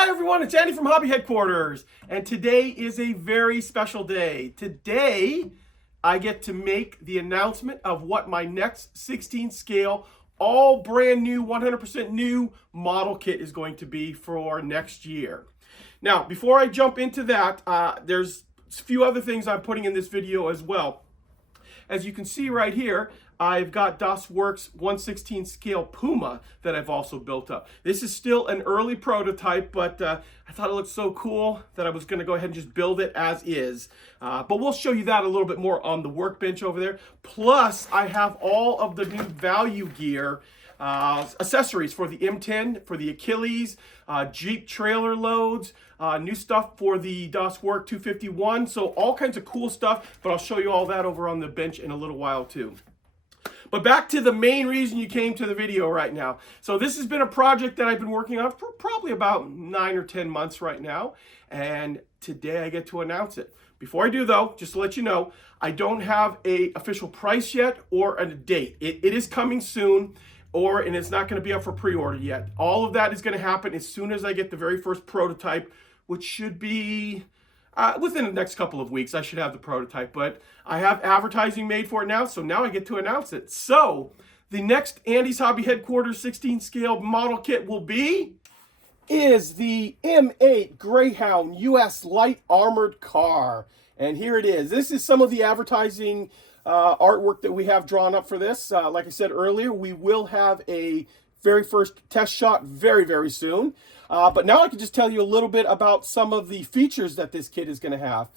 Hi everyone, it's Andy from Hobby Headquarters, and today is a very special day. Today, I get to make the announcement of what my next 16 scale, all brand new, 100% new model kit is going to be for next year. Now, before I jump into that, there's a few other things I'm putting in this video as well. As you can see right here, I've got Das Works 1/16 scale Puma that I've also built up. This is still an early prototype, but I thought it looked so cool that I was going to go ahead and just build it as is. But we'll show you that a little bit more on the workbench over there. Plus, I have all of the new value gear accessories for the M10, for the Achilles, Jeep trailer loads, new stuff for the Das Works 251. So all kinds of cool stuff, but I'll show you all that over on the bench in a little while too. But back to the main reason you came to the video right now. So this has been a project that I've been working on for probably about 9 or 10 months right now. And today I get to announce it. Before I do though, just to let you know, I don't have an official price yet or a date. It is coming soon, and it's not going to be up for pre-order yet. All of that is going to happen as soon as I get the very first prototype, which should be within the next couple of weeks. I should have the prototype, but I have advertising made for it now, so now I get to announce it. So the next Andy's Hobby Headquarters 16 scale model kit is the M8 Greyhound US Light Armored Car. And here it is. This is some of the advertising artwork that we have drawn up for this. Like I said earlier, we will have a very first test shot very, very soon. But now I can just tell you a little bit about some of the features that this kit is going to have.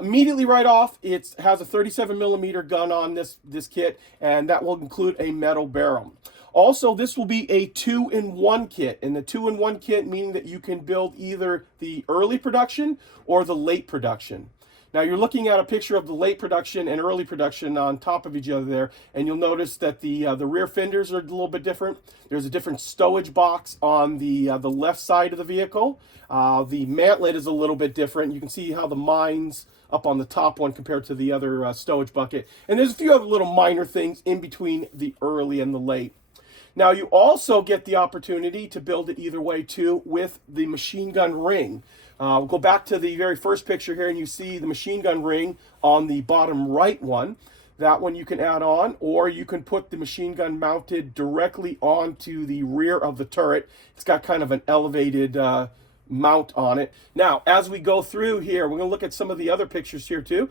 Immediately right off, it has a 37mm gun on this kit, and that will include a metal barrel. Also, this will be a 2-in-1 kit, and the 2-in-1 kit meaning that you can build either the early production or the late production. Now you're looking at a picture of the late production and early production on top of each other there, and you'll notice that the rear fenders are a little bit different. There's a different stowage box on the left side of the vehicle. The mantlet is a little bit different. You can see how the mine's up on the top one compared to the other stowage bucket. And there's a few other little minor things in between the early and the late. Now you also get the opportunity to build it either way too with the machine gun ring. We'll go back to the very first picture here and you see the machine gun ring on the bottom right one. That one you can add on, or you can put the machine gun mounted directly onto the rear of the turret. It's got kind of an elevated mount on it. Now, as we go through here, we're going to look at some of the other pictures here too.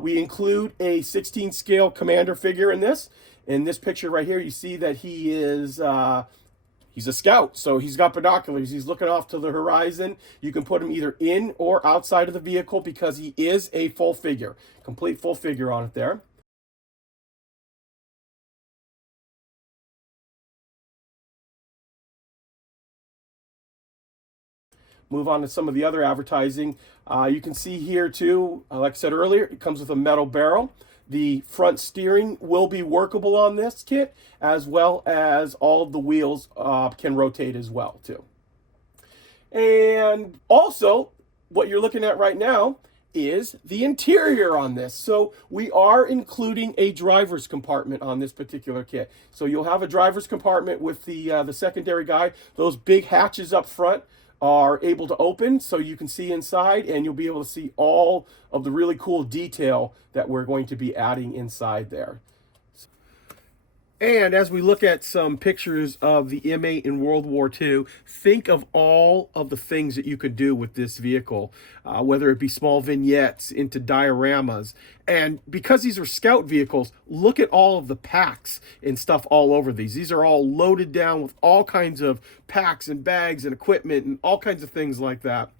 We include a 16 scale commander figure in this. In this picture right here, you see that he is he's a scout, so he's got binoculars. He's looking off to the horizon. You can put him either in or outside of the vehicle because he is a full figure, complete full figure on it there. Move on to some of the other advertising. You can see here too, like I said earlier, it comes with a metal barrel. The front steering will be workable on this kit, as well as all of the wheels can rotate as well too. And also, what you're looking at right now is the interior on this. So we are including a driver's compartment on this particular kit. So you'll have a driver's compartment with the secondary guy. Those big hatches up front are able to open so you can see inside, and you'll be able to see all of the really cool detail that we're going to be adding inside there. And as we look at some pictures of the M8 in World War II, think of all of the things that you could do with this vehicle, whether it be small vignettes into dioramas. And because these are scout vehicles, look at all of the packs and stuff all over these. These are all loaded down with all kinds of packs and bags and equipment and all kinds of things like that.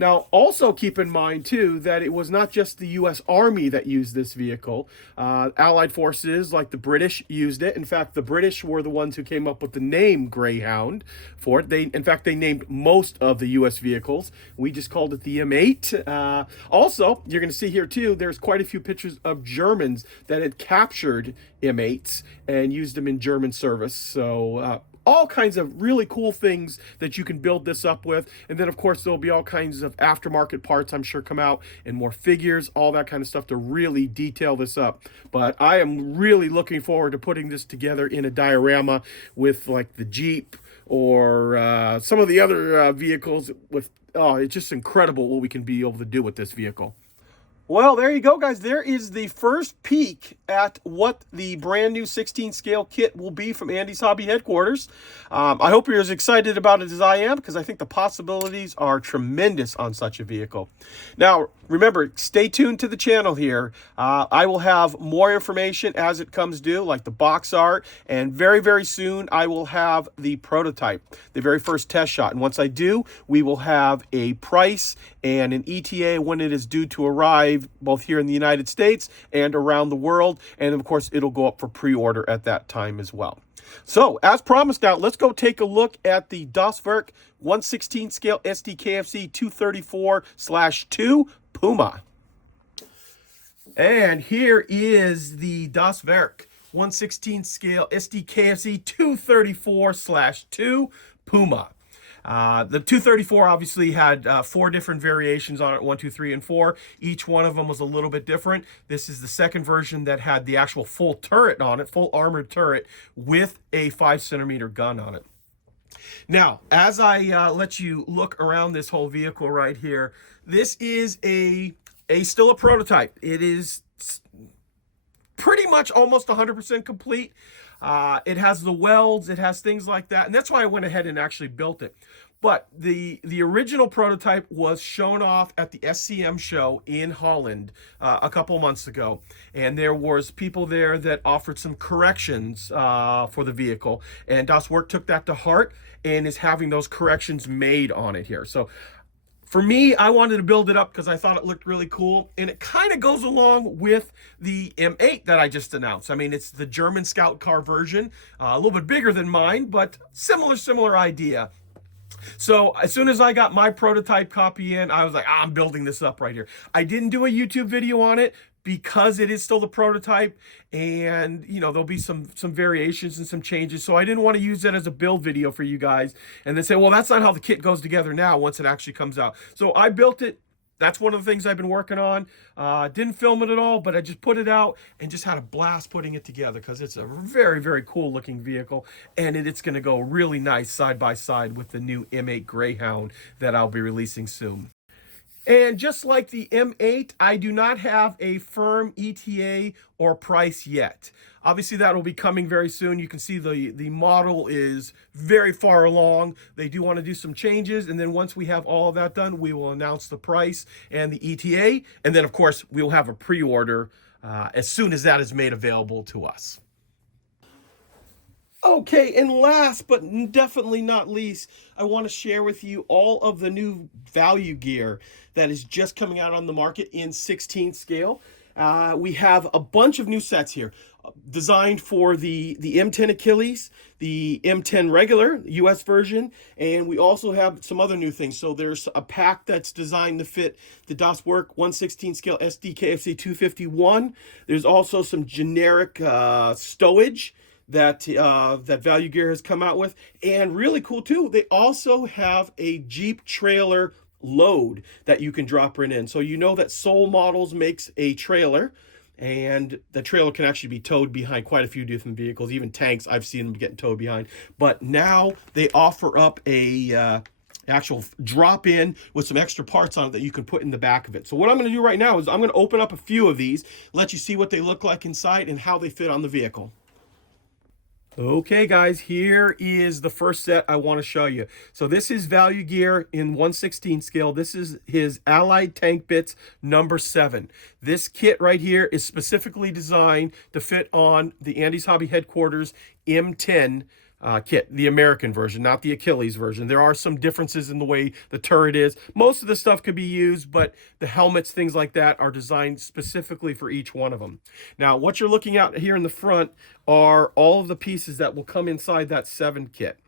Now, also keep in mind, too, that it was not just the U.S. Army that used this vehicle. Allied forces, like the British, used it. In fact, the British were the ones who came up with the name Greyhound for it. In fact, they named most of the U.S. vehicles. We just called it the M8. Also, you're going to see here, too, there's quite a few pictures of Germans that had captured M8s and used them in German service. So, all kinds of really cool things that you can build this up with. And then, of course, there'll be all kinds of aftermarket parts, I'm sure, come out, and more figures, all that kind of stuff to really detail this up. But I am really looking forward to putting this together in a diorama with, like, the Jeep or some of the other vehicles with, oh, it's just incredible what we can be able to do with this vehicle. Well, there you go, guys. There is the first peek at what the brand new 16 scale kit will be from Andy's Hobby Headquarters. I hope you're as excited about it as I am, because I think the possibilities are tremendous on such a vehicle. Now, remember, stay tuned to the channel here. I will have more information as it comes due, like the box art, and very, very soon I will have the prototype, the very first test shot. And once I do, we will have a price and an ETA when it is due to arrive, both here in the United States and around the world. And of course, it'll go up for pre-order at that time as well. So, as promised, now let's go take a look at the Das Werk 1/16 scale SDKFC 234/2 Puma. And here is the Das Werk 1/16 scale SDKFC 234/2 Puma. The 234 obviously had 4 different variations on it, 1, 2, 3, and 4. Each one of them was a little bit different. This is the second version that had the actual full turret on it, full armored turret with a 5-centimeter gun on it. Now, as I let you look around this whole vehicle right here, this is still a prototype. It is pretty much almost 100% complete. It has the welds, it has things like that, and that's why I went ahead and actually built it. But the original prototype was shown off at the SCM show in Holland a couple months ago, and there was people there that offered some corrections for the vehicle, and Das Werk took that to heart and is having those corrections made on it here. So for me, I wanted to build it up because I thought it looked really cool, and it kind of goes along with the M8 that I just announced. I mean, it's the German Scout car version, a little bit bigger than mine, but similar idea. So as soon as I got my prototype copy in, I was like, I'm building this up right here. I didn't do a YouTube video on it because it is still the prototype, and you know, there'll be some variations and some changes, so I didn't want to use that as a build video for you guys and then say, well, that's not how the kit goes together now once it actually comes out. So I built it. That's one of the things I've been working on. Didn't film it at all, but I just put it out and just had a blast putting it together because it's a very, very cool looking vehicle, and it's going to go really nice side by side with the new M8 Greyhound that I'll be releasing soon. And just like the M8, I do not have a firm ETA or price yet. Obviously, that will be coming very soon. You can see the model is very far along. They do want to do some changes, and then once we have all of that done, we will announce the price and the ETA, and then, of course, we will have a pre-order as soon as that is made available to us. Okay, and last but definitely not least, I want to share with you all of the new value gear that is just coming out on the market in 16 scale. We have a bunch of new sets here designed for the M10 Achilles, the M10 regular US version, and we also have some other new things. So there's a pack that's designed to fit the Das Werk 1/16 scale SDKFC 251. There's also some generic stowage that Value Gear has come out with, and really cool too, they also have a Jeep trailer load that you can drop right in. So you know that Soul Models makes a trailer, and the trailer can actually be towed behind quite a few different vehicles, even tanks. I've seen them getting towed behind. But now they offer up a actual drop-in with some extra parts on it that you can put in the back of it. So what I'm going to do right now is I'm going to open up a few of these, let you see what they look like inside and how they fit on the vehicle. Okay guys, here is the first set I want to show you. So this is Value Gear in 1/16 scale. This is his Allied Tank Bits number 7. This kit right here is specifically designed to fit on the Andy's Hobby Headquarters M10 kit, the American version, not the Achilles version. There are some differences in the way the turret is. Most of the stuff could be used, but the helmets, things like that, are designed specifically for each one of them. Now, what you're looking at here in the front are all of the pieces that will come inside that 7 kit.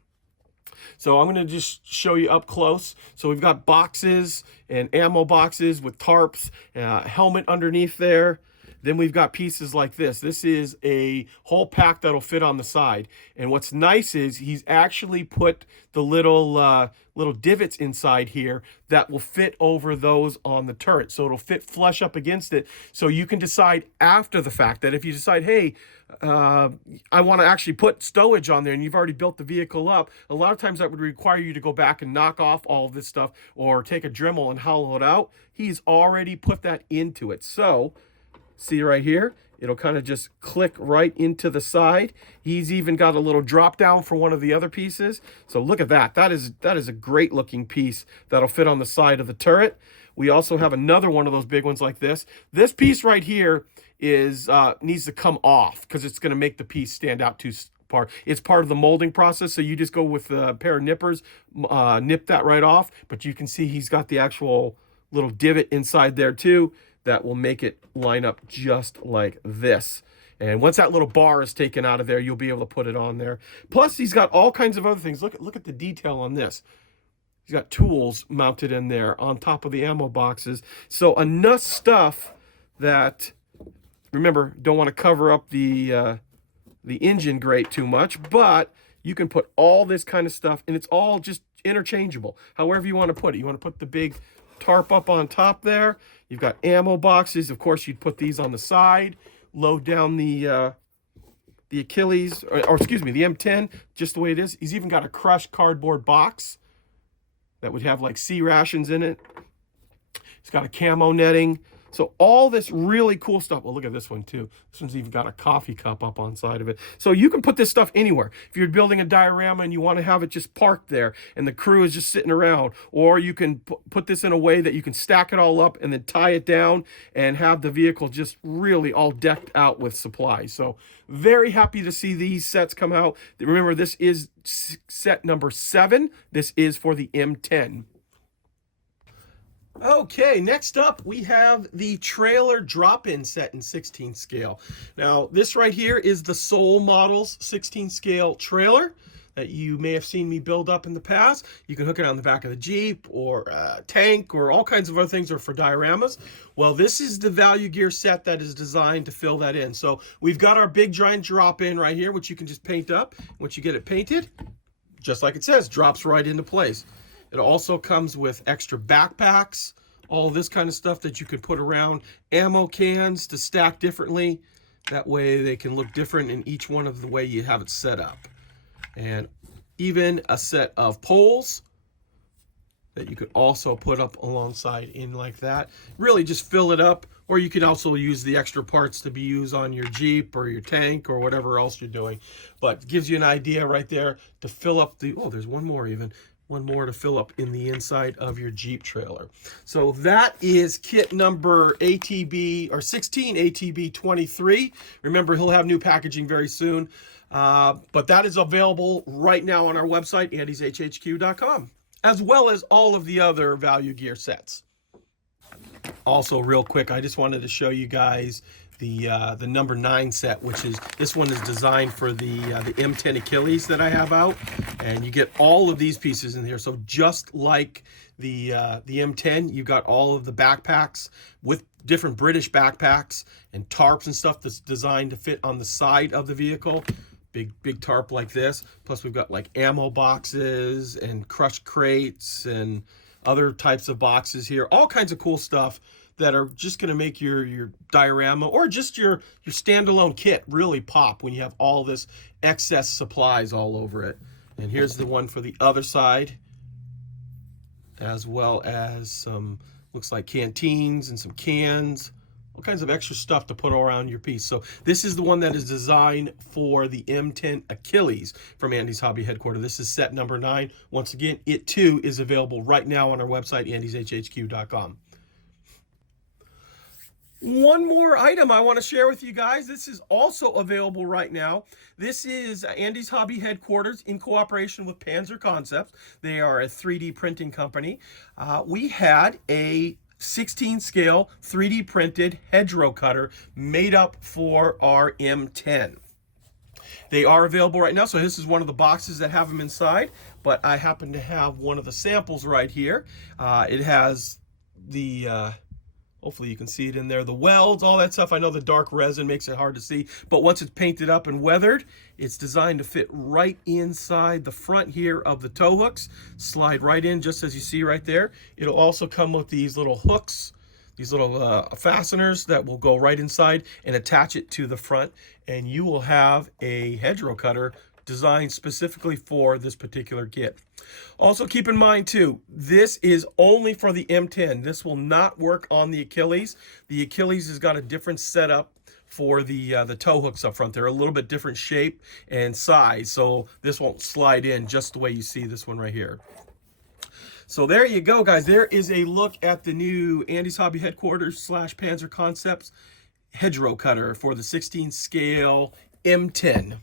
So I'm going to just show you up close. So we've got boxes and ammo boxes with tarps, helmet underneath there. Then we've got pieces like this. This is a whole pack that'll fit on the side. And what's nice is he's actually put the little divots inside here that will fit over those on the turret. So it'll fit flush up against it. So you can decide after the fact that if you decide, hey, I want to actually put stowage on there and you've already built the vehicle up, a lot of times that would require you to go back and knock off all of this stuff or take a Dremel and hollow it out. He's already put that into it. So see right here, it'll kind of just click right into the side. He's even got a little drop down for one of the other pieces. So look at that. That is a great looking piece that'll fit on the side of the turret. We also have another one of those big ones like this. This piece right here is needs to come off because it's going to make the piece stand out too far. It's part of the molding process, so you just go with a pair of nippers, nip that right off. But you can see he's got the actual little divot inside there too that will make it line up just like this. And once that little bar is taken out of there, you'll be able to put it on there. Plus, he's got all kinds of other things. Look at the detail on this. He's got tools mounted in there on top of the ammo boxes. So enough stuff that, remember, don't want to cover up the engine grate too much, but you can put all this kind of stuff, and it's all just interchangeable. However you want to put it. You want to put the big tarp up on top there. You've got ammo boxes. Of course, you'd put these on the side. Load down the Achilles, or excuse me, the M10, just the way it is. He's even got a crushed cardboard box that would have like sea rations in it. It's got a camo netting. So all this really cool stuff. Well, look at this one too. This one's even got a coffee cup up on side of it. So you can put this stuff anywhere. If you're building a diorama and you want to have it just parked there and the crew is just sitting around, or you can put this in a way that you can stack it all up and then tie it down and have the vehicle just really all decked out with supplies. So very happy to see these sets come out. Remember, this is set number 7. This is for the M10. Okay, next up we have the trailer drop-in set in 16 scale. Now, this right here is the Soul Models 16 scale trailer that you may have seen me build up in the past. You can hook it on the back of the Jeep or a tank or all kinds of other things, or for dioramas. Well, this is the value gear set that is designed to fill that in. So we've got our big giant drop-in right here, which you can just paint up. Once you get it painted, just like it says, drops right into place. It also comes with extra backpacks, all this kind of stuff that you could put around, ammo cans to stack differently. That way they can look different in each one of the way you have it set up. And even a set of poles that you could also put up alongside in like that. Really just fill it up, or you can also use the extra parts to be used on your Jeep or your tank or whatever else you're doing. But it gives you an idea right there to fill up the, oh, there's one more even. One more to fill up in the inside of your Jeep trailer. So that is kit number ATB, or 16 ATB 23. Remember, he'll have new packaging very soon. But that is available right now on our website, andyshhq.com, as well as all of the other value gear sets. Also, real quick, I just wanted to show you guys the number 9 set, which is, this one is designed for the M10 Achilles that I have out, and you get all of these pieces in here. So just like the M10, you got all of the backpacks with different British backpacks and tarps and stuff that's designed to fit on the side of the vehicle. Big tarp like this. Plus we've got like ammo boxes and crushed crates and other types of boxes here. All kinds of cool stuff that are just going to make your diorama or just your standalone kit really pop when you have all this excess supplies all over it. And here's the one for the other side, as well as some, looks like canteens and some cans, all kinds of extra stuff to put around your piece. So this is the one that is designed for the M10 Achilles from Andy's Hobby Headquarters. This is set number 9. Once again, it too is available right now on our website, andyshhq.com. One more item I want to share with you guys. This is also available right now. This is Andy's Hobby Headquarters in cooperation with Panzer Concepts. They are a 3D printing company. We had a 16 scale 3D printed Hedro cutter made up for our M10. They are available right now. So this is one of the boxes that have them inside, but I happen to have one of the samples right here. It has the Hopefully you can see it in there. The welds, all that stuff. I know the dark resin makes it hard to see, but once it's painted up and weathered, it's designed to fit right inside the front here of the tow hooks. Slide right in, just as you see right there. It'll also come with these little hooks, these little fasteners that will go right inside and attach it to the front, and you will have a hedgerow cutter designed specifically for this particular kit. Also keep in mind too, this is only for the M10. This will not work on the Achilles. The Achilles has got a different setup for the tow hooks up front. They're a little bit different shape and size, so this won't slide in just the way you see this one right here. So there you go, guys. There is a look at the new Andy's Hobby Headquarters / Panzer Concepts hedgerow cutter for the 16 scale M10.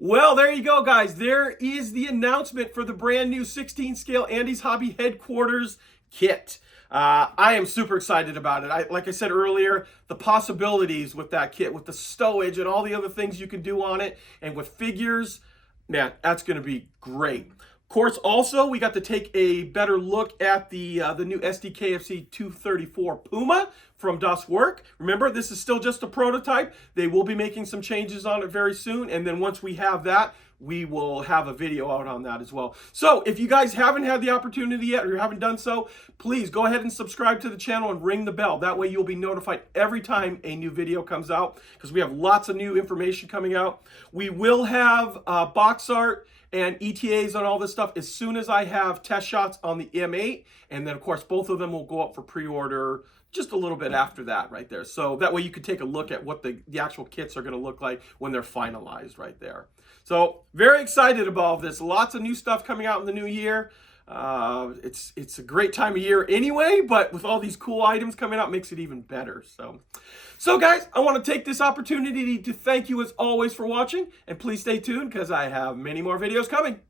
Well, there you go, guys. There is the announcement for the brand new 16 scale Andy's Hobby Headquarters kit. I am super excited about it. Like I said earlier, the possibilities with that kit, with the stowage and all the other things you can do on it, and with figures, man, that's going to be great. Of course, also, we got to take a better look at the new SDKFC 234 Puma from Das Werk. Remember, this is still just a prototype. They will be making some changes on it very soon, and then once we have that, we will have a video out on that as well. So if you guys haven't had the opportunity yet, or you haven't done so, please go ahead and subscribe to the channel and ring the bell. That way you'll be notified every time a new video comes out, because we have lots of new information coming out. We will have box art and ETAs on all this stuff as soon as I have test shots on the M8, and then of course both of them will go up for pre-order just a little bit after that right there. So that way you can take a look at what the actual kits are going to look like when they're finalized right there. So very excited about all of this. Lots of new stuff coming out in the new year. It's a great time of year anyway, but with all these cool items coming out, makes it even better. So guys, I want to take this opportunity to thank you as always for watching, and please stay tuned because I have many more videos coming.